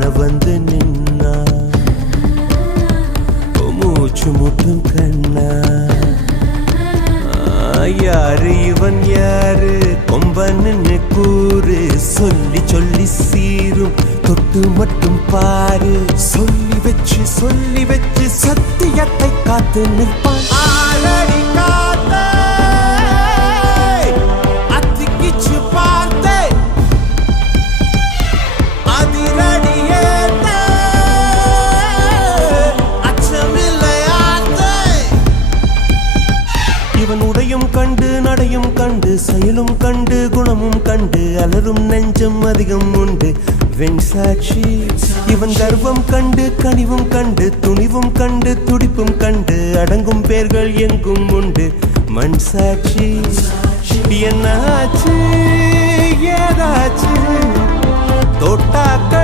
முன்ன வந்து நின்னா மூச்சு முட்டும் கண்ணா யாரு இவன் யாரு கொம்பன்னு கூறு சொல்லி சொல்லி சீரும் தொட்டு மட்டும் பாரு சொல்லி வச்சு சத்தியத்தை காத்து நிற்பான் ஆளடி காத்தே அத்திக்கிச்சு பார்த்தே அதிரடி ஏத்தே அச்சமில்லையாத்தே இவன் உடையும் கண்டு நடையும் கண்டு செயலும் கண்டு குணமும் கண்டு அலரும் நெஞ்சம் அதிகம் உண்டு வெண் சாட்சி இவன் கர்வம் கண்டு கனிவும் கண்டு துணிவும் கண்டு துடிப்பும் கண்டு அடங்கும் பேர்கள் எங்கும் உண்டு மண் சாட்சி என்னாச்சு ஏதாச்சு தோட்டாக்கள்